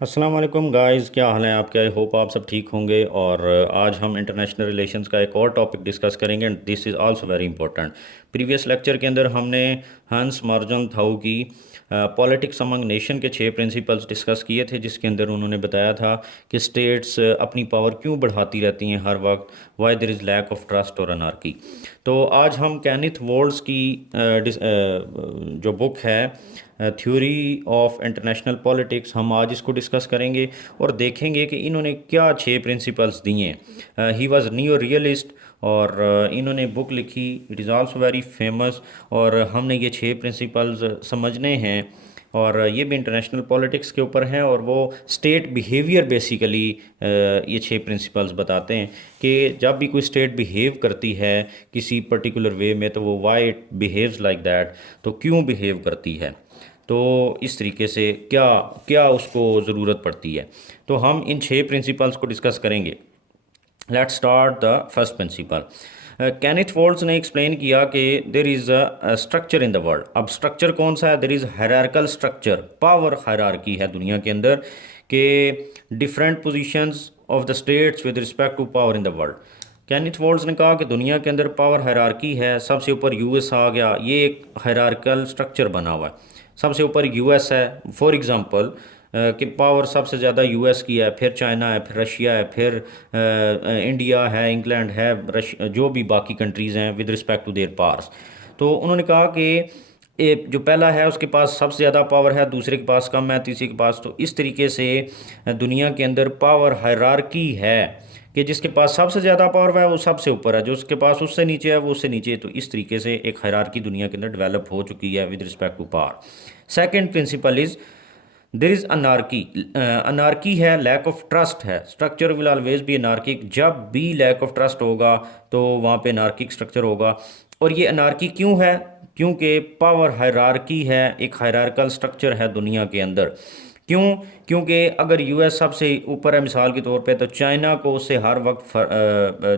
अस्सलाम वालेकुम गाइस, क्या हाल है आपके। आई होप आप सब ठीक होंगे। और आज हम इंटरनेशनल रिलेशंस का एक और टॉपिक डिस्कस करेंगे and this is also very important. Previous lecture के अंदर हमने हंस मार्जन थाऊ की पॉलिटिक्स अमंग नेशन के 6 प्रिंसिपल्स डिस्कस किए थे, जिसके अंदर उन्होंने बताया था कि स्टेट्स अपनी पावर क्यों बढ़ाती रहती हैं हर वक्त, why there is lack of trust और अनार्की। तो आज हम कैनिथ वोल्स की जो बुक है थ्योरी ऑफ इंटरनेशनल पॉलिटिक्स, हम आज इसको डिस्कस करेंगे और देखेंगे कि इन्होंने क्या 6 प्रिंसिपल्स दिए। ही वॉज न्यू रियलिस्ट और इन्होंने बुक लिखी, it is also very famous. और हमने ये 6 प्रिंसिपल्स समझने हैं और ये भी इंटरनेशनल पॉलिटिक्स के ऊपर हैं और वो स्टेट बिहेवियर बेसिकली ये 6 प्रिंसिपल्स बताते हैं कि जब भी कोई स्टेट बिहेव करती है किसी पर्टिकुलर वे में तो वो why it behaves like that, तो क्यों बिहेव करती है, तो इस तरीके से क्या क्या उसको ज़रूरत पड़ती है। तो हम इन 6 प्रिंसिपल्स को डिस्कस करेंगे। Let's start the first principle. Kenneth Waltz ने एक्सप्लेन किया कि there is a structure in the world. अब स्ट्रक्चर कौन सा है? There is hierarchical structure, power hierarchy है दुनिया के अंदर के different positions of the states with respect to power in the world. Kenneth Waltz ने कहा कि दुनिया के अंदर पावर हायरार्की है, सबसे ऊपर यूएस आ गया, ये एक हायरार्कल स्ट्रक्चर बना हुआ है। सबसे ऊपर यूएस है, फॉर एग्ज़ाम्पल कि पावर सबसे ज़्यादा यूएस की है, फिर चाइना है, फिर रशिया है, फिर इंडिया है, इंग्लैंड है, जो भी बाकी कंट्रीज़ हैं with respect to their powers. तो उन्होंने कहा कि एक जो पहला है उसके पास सबसे ज़्यादा पावर है, दूसरे के पास कम है, तीसरे के पास, तो इस तरीके से दुनिया के अंदर पावर हायरार्की है कि जिसके पास सबसे ज़्यादा पावर है वो सबसे ऊपर है, जो उसके पास उससे नीचे है वो उससे नीचे। तो इस तरीके से एक हायरार्की दुनिया के अंदर डेवलप हो चुकी है with respect to power. Second principle is there is anarchy. Anarchy है, लैक ऑफ ट्रस्ट है। Structure will always be anarchic. जब भी लैक ऑफ ट्रस्ट होगा तो वहाँ पे अनार्किक स्ट्रक्चर होगा। और ये अनार्की क्यों है? क्योंकि पावर हायरार्की है, एक हायरार्कल स्ट्रक्चर है दुनिया के अंदर। क्यों? क्योंकि अगर यूएस सबसे ऊपर है मिसाल के तौर पे, तो चाइना को उससे हर वक्त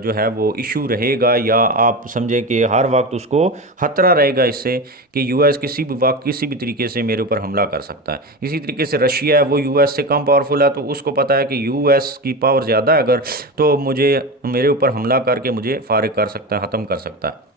जो है वो इशू रहेगा, या आप समझे कि हर वक्त उसको खतरा रहेगा इससे कि यूएस किसी भी वक्त किसी भी तरीके से मेरे ऊपर हमला कर सकता है। इसी तरीके से रशिया है, वो यूएस से कम पावरफुल है, तो उसको पता है कि यूएस की पावर ज़्यादा है अगर, तो मुझे मेरे ऊपर हमला करके मुझे फारिग कर सकता है, ख़त्म कर सकता है।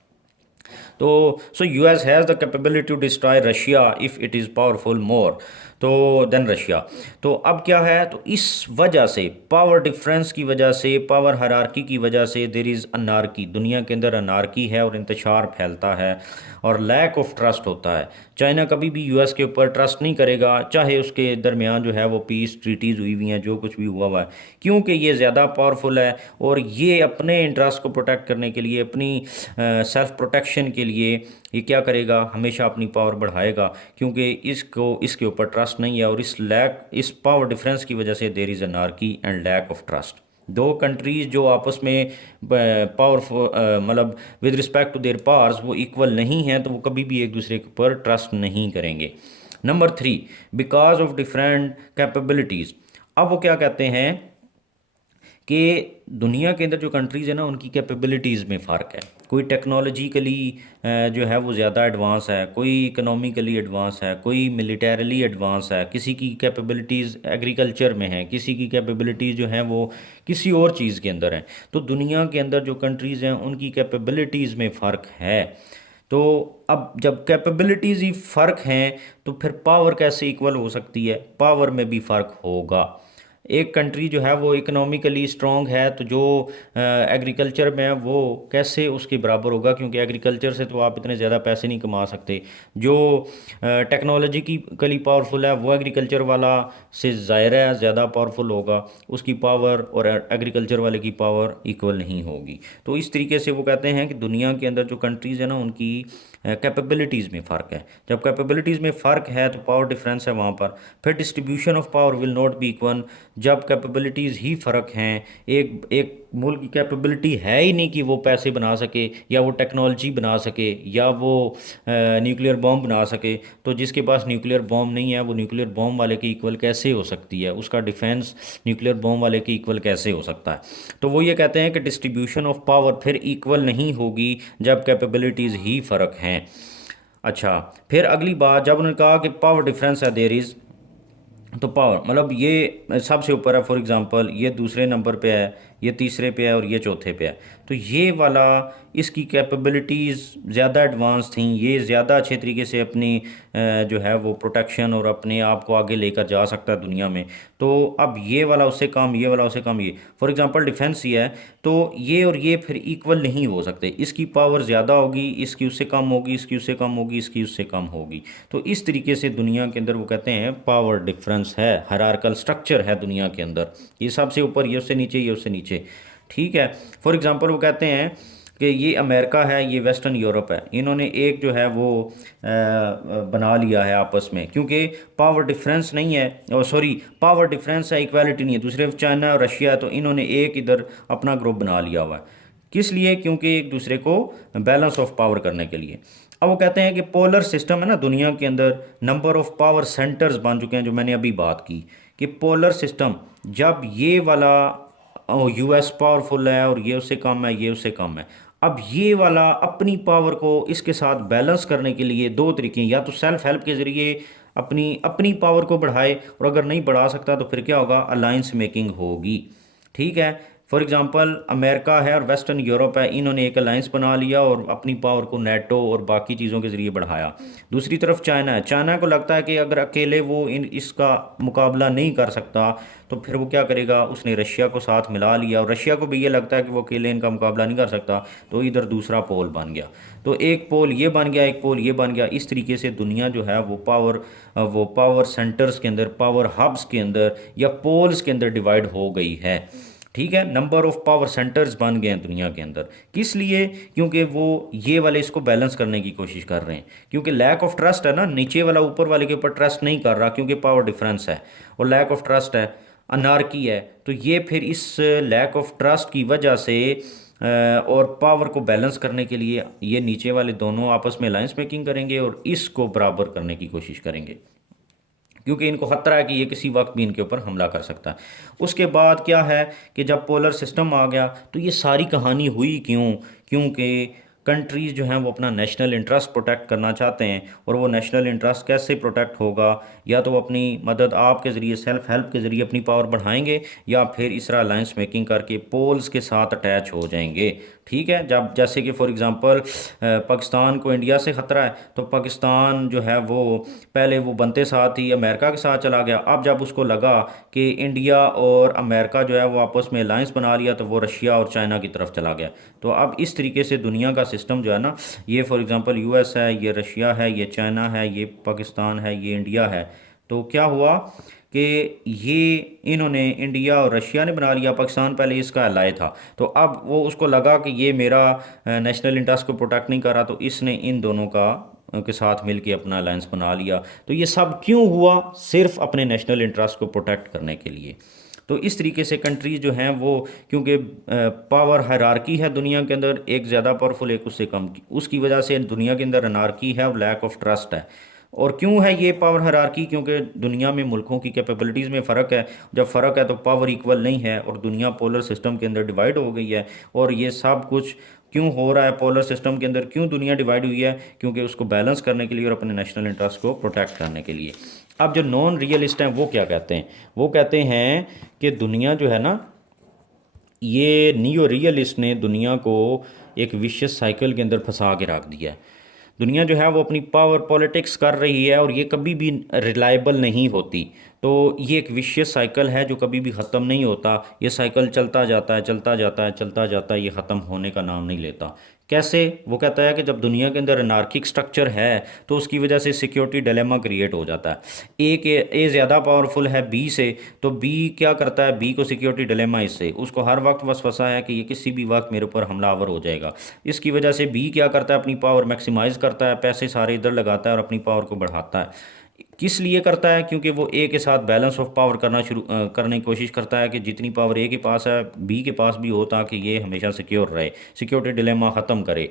तो so US has the capability to destroy Russia if it is powerful more तो देन रशिया। तो अब क्या है, तो इस वजह से पावर डिफरेंस की वजह से, पावर हायरार्की की वजह से देर इज़ अनार्की, दुनिया के अंदर अनार्की है और इंतशार फैलता है और लैक ऑफ ट्रस्ट होता है। चाइना कभी भी यूएस के ऊपर ट्रस्ट नहीं करेगा, चाहे उसके दरमियान जो है वो पीस ट्रीटीज़ हुई हुई हैं, जो कुछ भी हुआ हुआ है, क्योंकि ये ज़्यादा पावरफुल है और ये अपने इंटरेस्ट को प्रोटेक्ट करने के लिए, अपनी सेल्फ प्रोटेक्शन के लिए ये क्या करेगा, हमेशा अपनी पावर बढ़ाएगा, क्योंकि इसको इसके ऊपर ट्रस्ट नहीं है। और इस पावर डिफरेंस की वजह से there is anarchy and lack of trust. दो कंट्रीज़ जो आपस में पावरफुल मतलब with respect to their powers वो इक्वल नहीं हैं, तो वो कभी भी एक दूसरे के ऊपर ट्रस्ट नहीं करेंगे। Number 3, because of different capabilities. अब वो क्या कहते हैं कि दुनिया के अंदर जो कंट्रीज़ है ना, उनकी कैपेबिलिटीज़ में फ़र्क है। कोई टेक्नोलॉजिकली जो है वो ज़्यादा एडवांस है, कोई इकोनॉमिकली एडवांस है, कोई मिलिटरली एडवांस है, किसी की कैपेबिलिटीज़ एग्रीकल्चर में है, किसी की कैपेबिलिटीज़ जो हैं वो किसी और चीज़ के अंदर हैं। तो दुनिया के अंदर जो कंट्रीज़ हैं उनकी कैपेबिलिटीज़ में फ़र्क है। तो अब जब कैपेबिलिटीज़ ही फ़र्क हैं तो फिर पावर कैसे इक्वल हो सकती है? पावर में भी फ़र्क होगा। एक कंट्री जो है वो इकोनॉमिकली स्ट्रॉन्ग है, तो जो एग्रीकल्चर में है वो कैसे उसके बराबर होगा, क्योंकि एग्रीकल्चर से तो आप इतने ज़्यादा पैसे नहीं कमा सकते। जो टेक्नोलॉजी की कली पावरफुल है वो एग्रीकल्चर वाला से ज़ाहिर है ज़्यादा पावरफुल होगा, उसकी पावर और एग्रीकल्चर वाले की पावर इक्वल नहीं होगी। तो इस तरीके से वो कहते हैं कि दुनिया के अंदर जो कंट्रीज़ है ना, उनकी कैपेबिलिटीज़ में फ़र्क है। जब कैपेबिलिटीज़ में फ़र्क है तो पावर डिफरेंस है वहाँ पर। फिर distribution of power will not be equal. जब कैपेबिलिटीज़ ही फ़र्क हैं, एक एक मुल्क की कैपेबिलिटी है ही नहीं कि वो पैसे बना सके, या वो टेक्नोलॉजी बना सके, या वो न्यूक्लियर बॉम्ब बना सके, तो जिसके पास न्यूक्लियर बॉम्ब नहीं है वो न्यूक्लियर बॉम्ब वाले के इक्वल कैसे हो सकती है, उसका डिफेंस न्यूक्लियर बॉम्ब वाले के इक्वल कैसे हो सकता है। तो वो ये कहते हैं कि डिस्ट्रीब्यूशन ऑफ पावर फिर इक्वल नहीं होगी जब कैपेबिलिटीज़ ही फ़र्क हैं। अच्छा, फिर अगली बात जब उन्होंने कहा कि पावर डिफरेंस है देयर इज़ तो पावर मतलब ये सबसे ऊपर है, फॉर एग्जांपल ये दूसरे नंबर पे है, ये तीसरे पे है और ये चौथे पे है। तो ये वाला इसकी कैपेबिलिटीज़ ज़्यादा एडवांस थी, ये ज़्यादा अच्छे तरीके से अपनी जो है वो प्रोटेक्शन और अपने आप को आगे लेकर जा सकता है दुनिया में। तो अब ये वाला उससे कम, ये वाला उससे कम, ये फॉर एग्जांपल डिफेंस ही है, तो ये और ये फिर इक्वल नहीं हो सकते। इसकी पावर ज़्यादा होगी, इसकी उससे कम होगी, इसकी उससे कम होगी, इसकी उससे कम होगी। तो इस तरीके से दुनिया के अंदर वो कहते हैं पावर डिफरेंस है, हायरार्कल स्ट्रक्चर है दुनिया के अंदर। ये सबसे ऊपर, ये उससे नीचे, ये उससे नीचे। ठीक है। फॉर एग्जांपल वो कहते हैं कि ये अमेरिका है, ये वेस्टर्न यूरोप है, इन्होंने एक जो है वो बना लिया है आपस में, क्योंकि पावर डिफरेंस नहीं है, और सॉरी पावर डिफरेंस है, इक्वालिटी नहीं है। दूसरे चाइना और रशिया है, तो इन्होंने एक इधर अपना ग्रुप बना लिया हुआ है। किस लिए? क्योंकि एक दूसरे को बैलेंस ऑफ पावर करने के लिए। अब वो कहते हैं कि पोलर सिस्टम है ना दुनिया के अंदर, नंबर ऑफ पावर सेंटर्स बन चुके हैं, जो मैंने अभी बात की कि पोलर सिस्टम जब ये वाला यूएस पावरफुल है और ये उससे कम है, ये उससे कम है, अब ये वाला अपनी पावर को इसके साथ बैलेंस करने के लिए दो तरीके हैं, या तो सेल्फ हेल्प के ज़रिए अपनी अपनी पावर को बढ़ाए, और अगर नहीं बढ़ा सकता तो फिर क्या होगा, अलाइंस मेकिंग होगी। ठीक है। फॉर एग्जांपल अमेरिका है और वेस्टर्न यूरोप है, इन्होंने एक अलायंस बना लिया और अपनी पावर को नेटो और बाकी चीज़ों के ज़रिए बढ़ाया। दूसरी तरफ चाइना है, चाइना को लगता है कि अगर अकेले वो इन इसका मुकाबला नहीं कर सकता, तो फिर वो क्या करेगा, उसने रशिया को साथ मिला लिया, और रशिया को भी ये लगता है कि वो अकेले इनका मुकाबला नहीं कर सकता, तो इधर दूसरा पोल बन गया। तो एक पोल ये बन गया, एक पोल ये बन गया। इस तरीके से दुनिया जो है वो पावर सेंटर्स के अंदर, पावर हब्स के अंदर या पोल्स के अंदर डिवाइड हो गई है। ठीक है। नंबर ऑफ पावर सेंटर्स बन गए हैं दुनिया के अंदर। किस लिए? क्योंकि वो ये वाले इसको बैलेंस करने की कोशिश कर रहे हैं, क्योंकि लैक ऑफ ट्रस्ट है ना, नीचे वाला ऊपर वाले के ऊपर ट्रस्ट नहीं कर रहा, क्योंकि पावर डिफरेंस है और लैक ऑफ ट्रस्ट है, अनार्की है। तो ये फिर इस लैक ऑफ ट्रस्ट की वजह से और पावर को बैलेंस करने के लिए ये नीचे वाले दोनों आपस में अलायंस मेकिंग करेंगे और इसको बराबर करने की कोशिश करेंगे, क्योंकि इनको खतरा है कि ये किसी वक्त भी इनके ऊपर हमला कर सकता है। उसके बाद क्या है कि जब पोलर सिस्टम आ गया, तो ये सारी कहानी हुई क्यों? क्योंकि कंट्रीज़ जो हैं वो अपना नेशनल इंटरेस्ट प्रोटेक्ट करना चाहते हैं, और वो नेशनल इंटरेस्ट कैसे प्रोटेक्ट होगा? या तो वो अपनी मदद आपके ज़रिए, सेल्फ हेल्प के ज़रिए अपनी पावर बढ़ाएंगे, या फिर इस तरह अलायंस मेकिंग करके पोल्स के साथ अटैच हो जाएंगे। ठीक है। जब जैसे कि फॉर एग्जांपल पाकिस्तान को इंडिया से ख़तरा है, तो पाकिस्तान जो है वो पहले वो बनते साथ ही अमेरिका के साथ चला गया। अब जब उसको लगा कि इंडिया और अमेरिका जो है वो आपस में अलायंस बना लिया, तो वो रशिया और चाइना की तरफ चला गया। तो अब इस तरीके से दुनिया का सिस्टम जो है ना, ये फॉर एग्जांपल यूएस है, ये रशिया है, ये चाइना है, ये पाकिस्तान है, ये इंडिया है। तो क्या हुआ कि ये इन्होंने इंडिया और रशिया ने बना लिया, पाकिस्तान पहले इसका अलाय था। तो अब वो उसको लगा कि ये मेरा नेशनल इंटरेस्ट को प्रोटेक्ट नहीं कर रहा, तो इसने इन दोनों का के साथ मिलके अपना अलायंस बना लिया। तो ये सब क्यों हुआ? सिर्फ अपने नेशनल इंटरेस्ट को प्रोटेक्ट करने के लिए। तो इस तरीके से कंट्रीज जो हैं वो, क्योंकि पावर हायरार्की है दुनिया के अंदर, एक ज़्यादा पावरफुल, एक उससे कम, उसकी वजह से दुनिया के अंदर अनार्की है और लैक ऑफ ट्रस्ट है। और क्यों है ये पावर हायरार्की? क्योंकि दुनिया में मुल्कों की कैपेबिलिटीज़ में फ़र्क है। जब फ़र्क है तो पावर इक्वल नहीं है, और दुनिया पोलर सिस्टम के अंदर डिवाइड हो गई है। और ये सब कुछ क्यों हो रहा है पोलर सिस्टम के अंदर? क्यों दुनिया डिवाइड हुई है? क्योंकि उसको बैलेंस करने के लिए और अपने नेशनल इंटरेस्ट को प्रोटेक्ट करने के लिए। अब जो नॉन रियलिस्ट हैं वो क्या कहते हैं? वो कहते हैं कि दुनिया जो है ना, ये नियो रियलिस्ट ने दुनिया को एक विशियस साइकिल के अंदर फंसा के रख दिया है। दुनिया जो है वो अपनी पावर पॉलिटिक्स कर रही है, और ये कभी भी रिलायबल नहीं होती। तो ये एक विशियस साइकिल है जो कभी भी ख़त्म नहीं होता। ये साइकिल चलता जाता है, चलता जाता है, चलता जाता है, ये ख़त्म होने का नाम नहीं लेता। कैसे? वो कहता है कि जब दुनिया के अंदर अनार्किक स्ट्रक्चर है, तो उसकी वजह से सिक्योरिटी डिलेमा क्रिएट हो जाता है। ए ज़्यादा पावरफुल है बी से, तो बी क्या करता है? बी को सिक्योरिटी डिलेमा इससे, उसको हर वक्त वसवसा है कि ये किसी भी वक्त मेरे ऊपर हमलावर हो जाएगा। इसकी वजह से बी क्या करता है? अपनी पावर मैक्सिमाइज़ करता है, पैसे सारे इधर लगाता है और अपनी पावर को बढ़ाता है। किस लिए करता है? क्योंकि वो ए के साथ बैलेंस ऑफ पावर करने की कोशिश करता है कि जितनी पावर ए के पास है बी के पास भी हो, ताकि ये हमेशा सिक्योर रहे, सिक्योरिटी डिलेमा ख़त्म करे।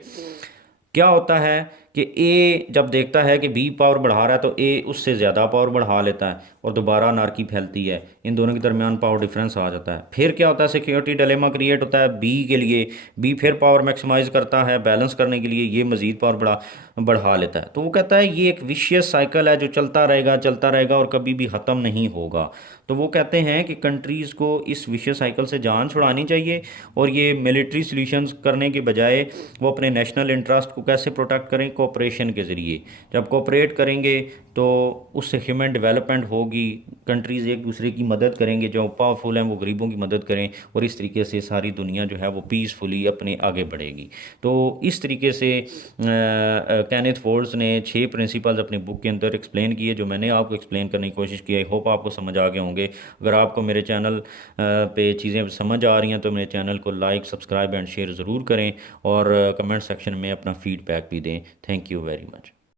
क्या होता है कि ए जब देखता है कि बी पावर बढ़ा रहा है तो ए उससे ज़्यादा पावर बढ़ा लेता है और दोबारा अनार्की फैलती है, इन दोनों के दरमियान पावर डिफरेंस आ जाता है। फिर क्या होता है, सिक्योरिटी डिलेमा क्रिएट होता है बी के लिए, बी फिर पावर मैक्सिमाइज करता है बैलेंस करने के लिए, ये मज़ीद पावर बढ़ा लेता है। तो वो कहता है ये एक विशियस साइकिल है जो चलता रहेगा और कभी भी ख़त्म नहीं होगा। तो वो कहते हैं कि कंट्रीज़ को इस विशियस साइकिल से जान छुड़ानी चाहिए और ये मिलिट्री सॉल्यूशंस करने के बजाय वो अपने नेशनल इंटरेस्ट को कैसे प्रोटेक्ट करें, कोऑपरेशन के ज़रिए। जब कोऑपरेट करेंगे तो उससे ह्यूमन डेवलपमेंट होगी, कंट्रीज़ एक दूसरे की मदद करेंगे, जो पावरफुल हैं वो गरीबों की मदद करें, और इस तरीके से सारी दुनिया जो है वो पीसफुली अपने आगे बढ़ेगी। तो इस तरीके से कैनेथ फोर्ड्स ने 6 प्रिंसिपल्स अपनी बुक के अंदर एक्सप्लेन किए, जो मैंने आपको एक्सप्लेन करने की कोशिश की। आई होप आपको समझ आ गए होंगे। अगर आपको मेरे चैनल पे चीज़ें समझ आ रही हैं तो मेरे चैनल को लाइक, सब्सक्राइब एंड शेयर ज़रूर करें और कमेंट सेक्शन में अपना फीडबैक भी दें। Thank you very much.